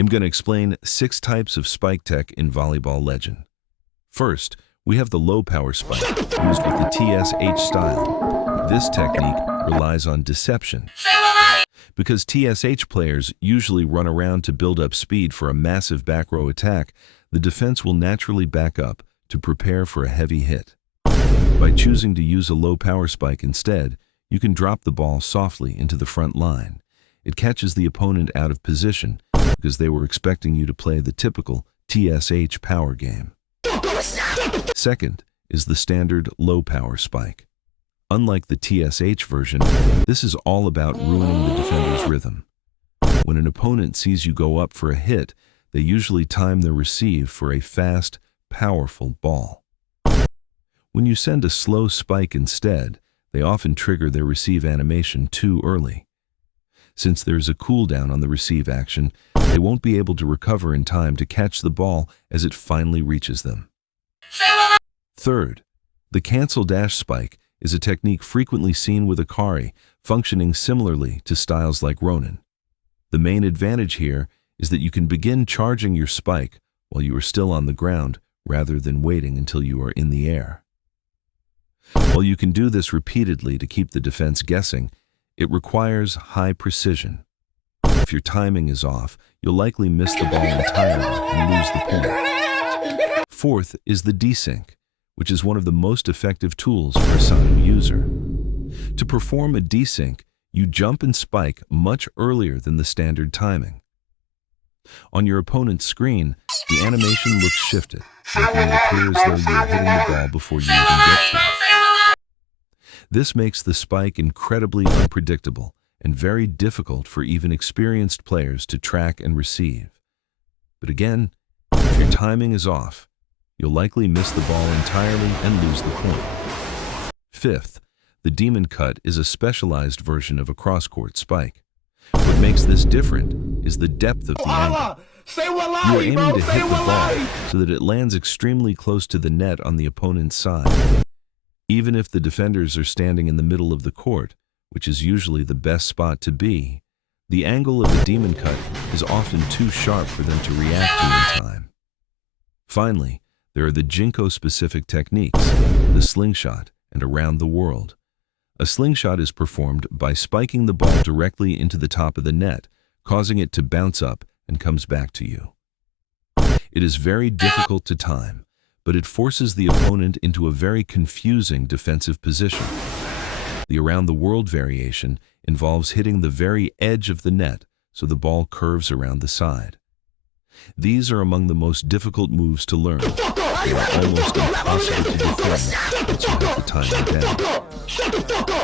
I'm going to explain 6 types of spike tech in Volleyball Legend. First, we have the low power spike, used with the TSH style. This technique relies on deception. Because TSH players usually run around to build up speed for a massive back row attack, the defense will naturally back up to prepare for a heavy hit. By choosing to use a low power spike instead, you can drop the ball softly into the front line. It catches the opponent out of position because they were expecting you to play the typical TSH power game. Second is the standard low power spike. Unlike the TSH version, this is all about ruining the defender's rhythm. When an opponent sees you go up for a hit, they usually time their receive for a fast, powerful ball. When you send a slow spike instead, they often trigger their receive animation too early. Since there's a cooldown on the receive action, they won't be able to recover in time to catch the ball as it finally reaches them. Third, the cancel dash spike is a technique frequently seen with Akari, functioning similarly to styles like Ronin. The main advantage here is that you can begin charging your spike while you are still on the ground rather than waiting until you are in the air. While you can do this repeatedly to keep the defense guessing, it requires high precision. If your timing is off, you'll likely miss the ball entirely and lose the point. Fourth is the Desync, which is one of the most effective tools for a Sanu user. To perform a desync, you jump and spike much earlier than the standard timing. On your opponent's screen, the animation looks shifted, making it appear as though you're hitting the ball before you even get to it. This makes the spike incredibly unpredictable and very difficult for even experienced players to track and receive. But again, if your timing is off, you'll likely miss the ball entirely and lose the point. Fifth, the demon cut is a specialized version of a cross-court spike. What makes this different is the depth of the angle. You are aiming to hit the ball so that it lands extremely close to the net on the opponent's side. Even if the defenders are standing in the middle of the court, which is usually the best spot to be, the angle of the demon cut is often too sharp for them to react to in time. Finally, there are the Jinko-specific techniques, the slingshot, and around the world. A slingshot is performed by spiking the ball directly into the top of the net, causing it to bounce up and comes back to you. It is very difficult to time, but it forces the opponent into a very confusing defensive position. The around-the-world variation involves hitting the very edge of the net so the ball curves around the side. These are among the most difficult moves to learn. They are almost impossible to defend once you have the timing down.